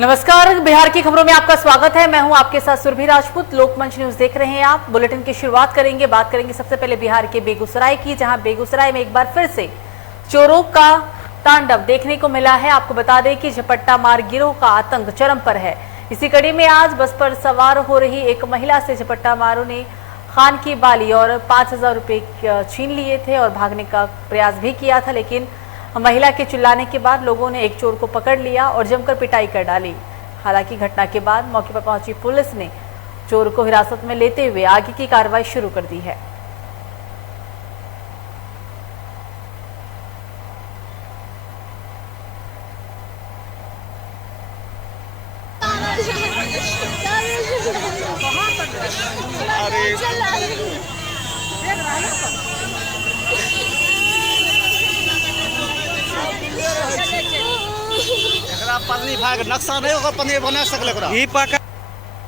नमस्कार, बिहार की खबरों में आपका स्वागत है। मैं हूं आपके साथ सुरभि राजपूत। लोकमंच न्यूज देख रहे हैं आप। बुलेटिन की शुरुआत करेंगे, बात करेंगे सबसे पहले बिहार के बेगूसराय की, जहां बेगूसराय में एक बार फिर से चोरों का तांडव देखने को मिला है। आपको बता दें कि झपट्टा मार गिरोह का आतंक चरम पर है। इसी कड़ी में आज बस पर सवार हो रही एक महिला से झपट्टा मारों ने खान की बाली और 5,000 रुपए छीन लिए थे और भागने का प्रयास भी किया था, लेकिन महिला के चिल्लाने के बाद लोगों ने एक चोर को पकड़ लिया और जमकर पिटाई कर डाली। हालांकि घटना के बाद मौके पर पहुंची पुलिस ने चोर को हिरासत में लेते हुए आगे की कार्रवाई शुरू कर दी है। नक्शा नहीं होगा, पन्नी बना सकले।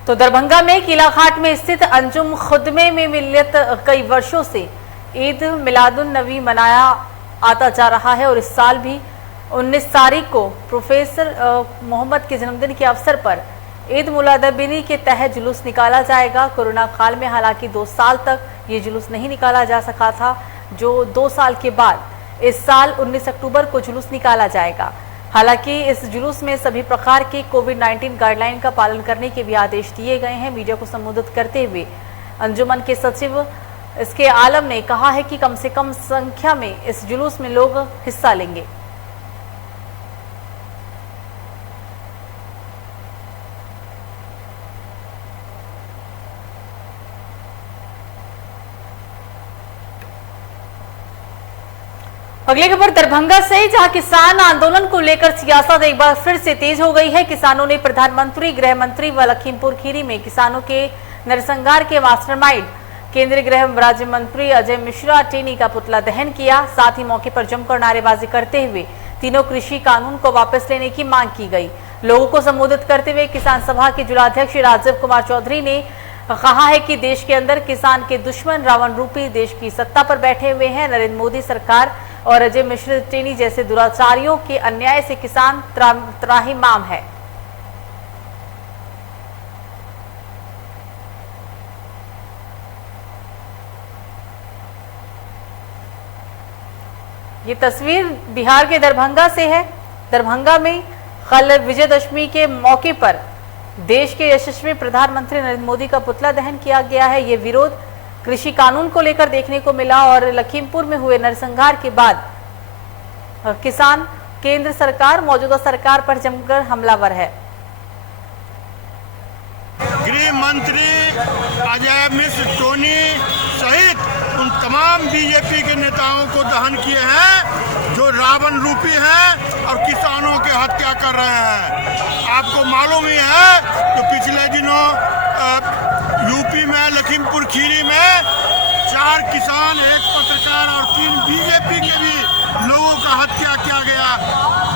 तो दरभंगा में किलाघाट में स्थित अंजुम खुदमे में मिल्लत कई वर्षों से ईद मिलादुन नबी मनाया आता जा रहा है और इस साल भी 19 तारीख को प्रोफेसर मोहम्मद के जन्मदिन के अवसर पर ईद मुलादबिनी के तहत जुलूस निकाला जाएगा। कोरोना काल में हालांकि 2 साल तक ये जुलूस नहीं निकाला जा सका था, जो 2 साल के बाद इस साल 19 अक्टूबर को जुलूस निकाला जाएगा। हालांकि इस जुलूस में सभी प्रकार के कोविड-19 गाइडलाइन का पालन करने के भी आदेश दिए गए हैं। मीडिया को संबोधित करते हुए अंजुमन के सचिव इसके आलम ने कहा है कि कम से कम संख्या में इस जुलूस में लोग हिस्सा लेंगे। अगली खबर दरभंगा से, जहां किसान आंदोलन को लेकर सियासत एक बार फिर से तेज हो गई है। किसानों ने प्रधानमंत्री, गृह मंत्री व लखीमपुर खीरी में किसानों के नरसंहार के मास्टरमाइंड केंद्रीय गृह राज्य मंत्री अजय मिश्रा टेनी का पुतला दहन किया। साथ ही मौके पर जमकर नारेबाजी करते हुए तीनों कृषि कानून को वापस लेने की मांग की गई। लोगों को संबोधित करते हुए किसान सभा के जिलाध्यक्ष राजीव कुमार चौधरी ने कहा है कि देश के अंदर किसान के दुश्मन रावण रूपी देश की सत्ता पर बैठे हुए हैं। नरेंद्र मोदी सरकार और अजय मिश्र टेनी जैसे दुराचारियों के अन्याय से किसान त्राहिमाम है। ये तस्वीर बिहार के दरभंगा से है। दरभंगा में कल विजयदशमी के मौके पर देश के यशस्वी प्रधानमंत्री नरेंद्र मोदी का पुतला दहन किया गया है। ये विरोध कृषि कानून को लेकर देखने को मिला और लखीमपुर में हुए नरसंहार के बाद किसान केंद्र सरकार, मौजूदा सरकार पर जमकर हमलावर है। गृह मंत्री अजय मिश्र टेनी सहित उन तमाम बीजेपी के नेताओं को दहन किए हैं जो रावण रूपी हैं और किसानों के हत्या कर रहे हैं। आपको मालूम ही है कि पिछले दिनों यूपी में लखीमपुर खीरी में 4 किसान, 1 पत्रकार और 3 बीजेपी के भी लोगों का हत्या किया गया।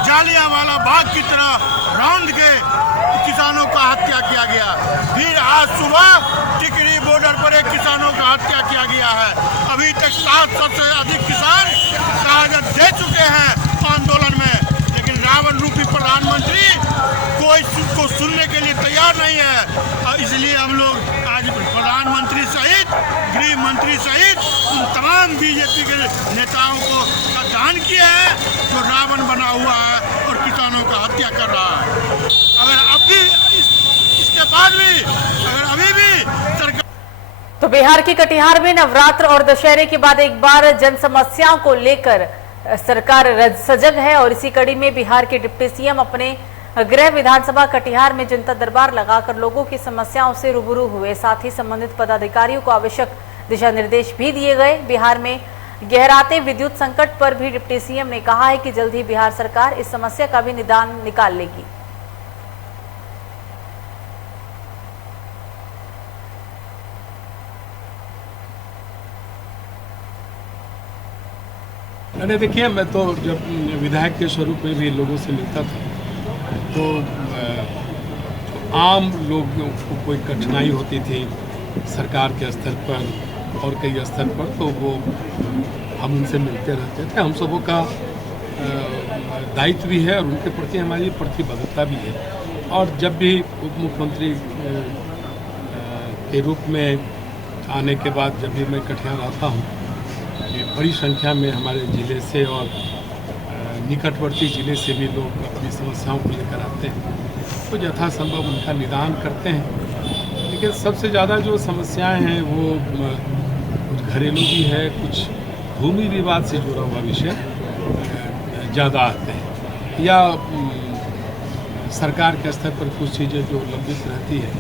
जालियांवाला बाग की तरह रौंद के किसानों का हत्या किया गया। फिर आज सुबह टिकरी बॉर्डर पर एक किसानों का हत्या किया गया है। अभी तक 700 से अधिक किसान शहादत दे चुके हैं आंदोलन में, लेकिन रावण रूपी प्रधानमंत्री कोई को सुनने के लिए तैयार नहीं है। और इसलिए हम लोग आज प्रधानमंत्री सहित, गृह मंत्री सहित उन तमाम बीजेपी के नेताओं को दहन किए हैं जो रावण बना हुआ है और किसानों का हत्या कर रहा है। अगर अब भी इसके बाद भी अगर अभी भी सरकार। तो बिहार के कटिहार में नवरात्र और दशहरे के बाद एक बार जन समस्याओं को लेकर सरकार सजग है और इसी कड़ी में बिहार के डिप्टी सीएम अपने गृह विधानसभा कटिहार में जनता दरबार लगाकर लोगों की समस्याओं से रूबरू हुए। साथ ही संबंधित पदाधिकारियों को आवश्यक दिशा निर्देश भी दिए गए। बिहार में गहराते विद्युत संकट पर भी डिप्टी सीएम ने कहा है कि जल्द ही बिहार सरकार इस समस्या का भी निदान निकाल लेगी। अरे देखिए, मैं तो जब विधायक के स्वरूप में भी लोगों से मिलता था तो आम लोगों को कोई कठिनाई होती थी सरकार के स्तर पर और कई स्तर पर, तो वो हम उनसे मिलते रहते थे। हम सबों का दायित्व भी है और उनके प्रति हमारी प्रतिबद्धता भी है और जब भी उप मुख्यमंत्री के रूप में आने के बाद जब भी मैं कटिहार आता हूँ, बड़ी संख्या में हमारे ज़िले से और निकटवर्ती ज़िले से भी लोग अपनी समस्याओं को लेकर आते हैं, तो यथासंभव उनका निदान करते हैं। लेकिन सबसे ज़्यादा जो समस्याएं हैं वो कुछ घरेलू भी है, कुछ भूमि विवाद से जुड़ा हुआ विषय ज़्यादा आते हैं, या सरकार के स्तर पर कुछ चीज़ें जो लंबित रहती है,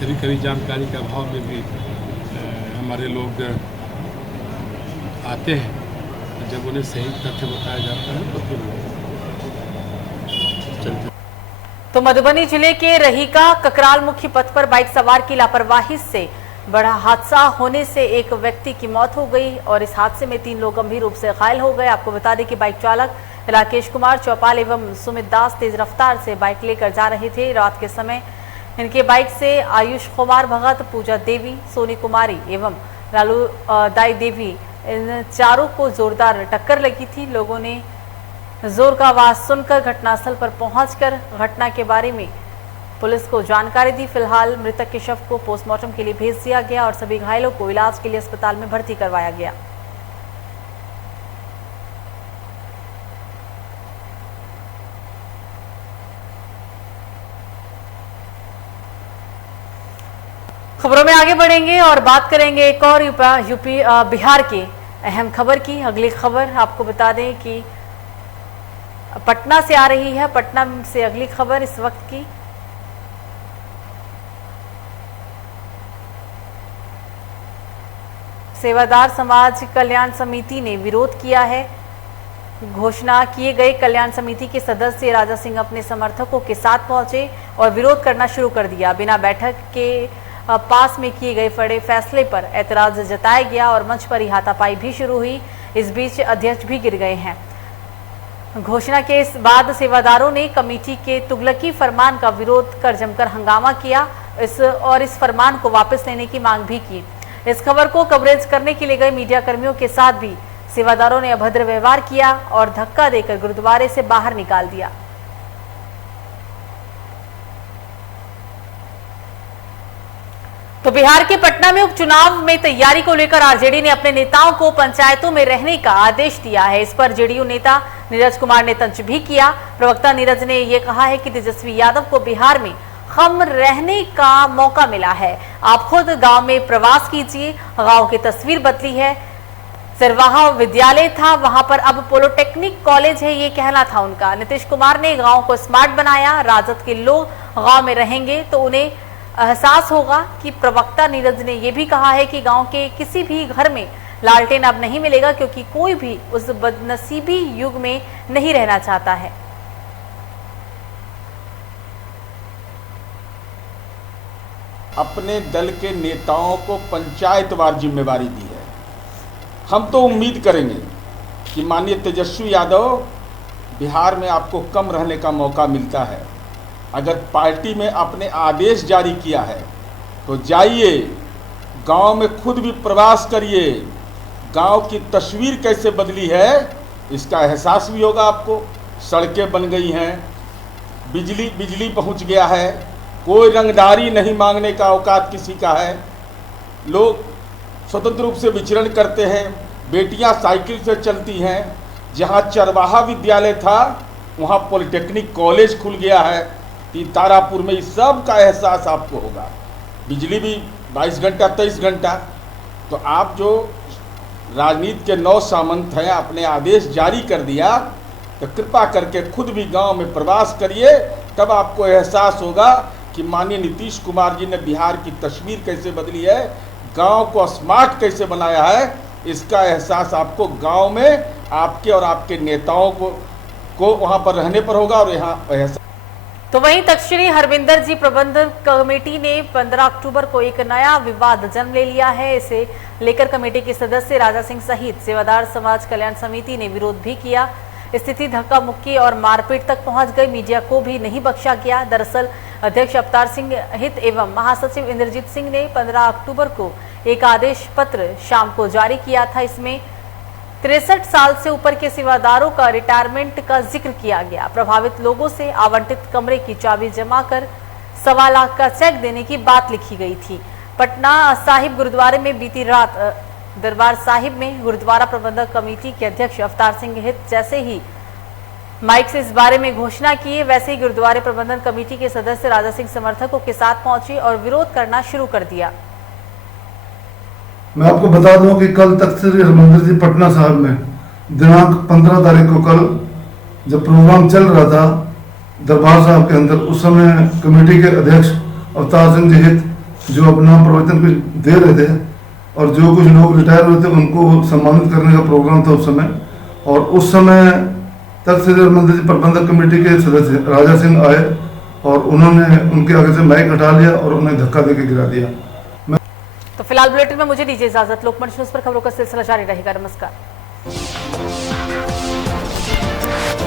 कभी कभी जानकारी के अभाव में भी हमारे लोग आते हैं। जब उन्हें सही तथ्य बताया जाता है तो फिर चलते। तो मधुबनी जिले के रहीका ककराल मुख्य पथ पर बाइक सवार की लापरवाही से बड़ा हादसा होने से एक व्यक्ति की मौत हो गई और इस हादसे में 3 लोग गंभीर रूप से घायल हो गए। आपको बता दें कि बाइक चालक राकेश कुमार चौपाल एवं सुमित दास तेज रफ्तार से बाइक लेकर जा रहे थे। रात के समय इनके बाइक से आयुष कुमार भगत, पूजा देवी, सोनी कुमारी एवं लालू दाई देवी, इन चारों को जोरदार टक्कर लगी थी। लोगों ने जोर का आवाज सुनकर घटनास्थल पर पहुंचकर घटना के बारे में पुलिस को जानकारी दी। फिलहाल मृतक के शव को पोस्टमार्टम के लिए भेज दिया गया और सभी घायलों को इलाज के लिए अस्पताल में भर्ती करवाया गया। खबरों में आगे बढ़ेंगे और बात करेंगे एक और यूपी बिहार की अहम खबर की। अगली खबर आपको बता दें कि पटना से आ रही है। पटना से अगली खबर इस वक्त की। सेवादार समाज कल्याण समिति ने विरोध किया है। घोषणा किए गए कल्याण समिति के सदस्य राजा सिंह अपने समर्थकों के साथ पहुंचे और विरोध करना शुरू कर दिया। बिना बैठक के पास में किए गए बड़े फैसले पर ऐतराज जताया गया और मंच पर ही हाथापाई भी शुरू हुई। इस बीच अध्यक्ष भी गिर गए हैं। घोषणा के बाद सेवादारों ने कमेटी के तुगलकी फरमान का विरोध कर जमकर हंगामा किया और इस फरमान को वापस लेने की मांग भी की। इस खबर को कवरेज करने के लिए गए मीडिया कर्मियों के साथ भी सेवादारों ने अभद्र व्यवहार किया और धक्का देकर गुरुद्वारे से बाहर निकाल दिया। तो बिहार के पटना में उपचुनाव में तैयारी को लेकर आरजेडी ने अपने नेताओं को पंचायतों में रहने का आदेश दिया है। इस पर जेडीयू नेता नीरज कुमार ने तंज भी किया। प्रवक्ता नीरज ने यह कहा है कि तेजस्वी यादव को बिहार में हम रहने का मौका मिला है। आप खुद गांव में प्रवास कीजिए। गांव की तस्वीर बदली है। सिरवाहा विद्यालय था, वहां पर अब पॉलिटेक्निक कॉलेज है, ये कहना था उनका। नीतीश कुमार ने गांव को स्मार्ट बनाया। राजद के लोग गांव में रहेंगे तो उन्हें एहसास होगा कि प्रवक्ता नीरज ने यह भी कहा है कि गांव के किसी भी घर में लालटेन अब नहीं मिलेगा, क्योंकि कोई भी उस बदनसीबी युग में नहीं रहना चाहता है। अपने दल के नेताओं को पंचायतवार जिम्मेवारी दी है। हम तो उम्मीद करेंगे कि माननीय तेजस्वी यादव, बिहार में आपको कम रहने का मौका मिलता है। अगर पार्टी में अपने आदेश जारी किया है तो जाइए, गांव में खुद भी प्रवास करिए। गांव की तस्वीर कैसे बदली है इसका एहसास भी होगा आपको। सड़कें बन गई हैं, बिजली पहुंच गया है, कोई रंगदारी नहीं मांगने का औकात किसी का है। लोग स्वतंत्र रूप से विचरण करते हैं, बेटियां साइकिल से चलती हैं। जहां चरवाहा विद्यालय था वहां पॉलिटेक्निक कॉलेज खुल गया है। तारापुर में इस सब का एहसास आपको होगा। बिजली भी 22 घंटा 23 घंटा। तो आप जो राजनीति के 9 सामंत हैं, आपने आदेश जारी कर दिया, तो कृपा करके खुद भी गांव में प्रवास करिए। तब आपको एहसास होगा कि माननीय नीतीश कुमार जी ने बिहार की तस्वीर कैसे बदली है, गांव को स्मार्ट कैसे बनाया है। इसका एहसास आपको गांव में आपके और आपके नेताओं को वहां पर रहने पर होगा। और यहाँ तो वहीं तख्त श्री हरविंदर जी प्रबंधन कमेटी ने 15 अक्टूबर को एक नया विवाद जन्म ले लिया है। इसे लेकर कमेटी के सदस्य राजा सिंह सहित सेवादार समाज कल्याण समिति ने विरोध भी किया। स्थिति धक्का मुक्की और मारपीट तक पहुंच गई। मीडिया को भी नहीं बख्शा गया। दरअसल अध्यक्ष अवतार सिंह हित एवं महासचिव इंद्रजीत सिंह ने 15 अक्टूबर को एक आदेश पत्र शाम को जारी किया था। इसमें 63 साल से ऊपर के सेवादारों का रिटायरमेंट का जिक्र किया गया। प्रभावित लोगों से आवंटित कमरे की चाबी जमा कर 1.25 लाख का चेक देने की बात लिखी गई थी। पटना साहिब गुरुद्वारे में बीती रात दरबार साहिब में गुरुद्वारा प्रबंधक कमेटी के अध्यक्ष अवतार सिंह हित जैसे ही माइक से इस बारे में घोषणा की, वैसे ही गुरुद्वारे प्रबंधन कमेटी के सदस्य राजा सिंह समर्थकों के साथ पहुंचे और विरोध करना शुरू कर दिया। मैं आपको बता दूं कि कल तख्त श्री हरमंदिर जी पटना साहिब में दिनांक 15 तारीख को कल जब प्रोग्राम चल रहा था दरबार साहब के अंदर, उस समय कमेटी के अध्यक्ष अवतार सिंह जी हित जो अपना प्रवचन कुछ दे रहे थे और जो कुछ लोग रिटायर हुए थे उनको सम्मानित करने का प्रोग्राम था उस समय। और उस समय तख्त श्री हरमंदिर जी प्रबंधक कमेटी के सदस्य राजा सिंह आए और उन्होंने उनके आगे से माइक हटा लिया और उन्हें धक्का देकर गिरा दिया। तो फिलहाल बुलेटिन में मुझे दीजिए इजाजत। लोकमंच न्यूज पर खबरों का सिलसिला जारी रहेगा। नमस्कार।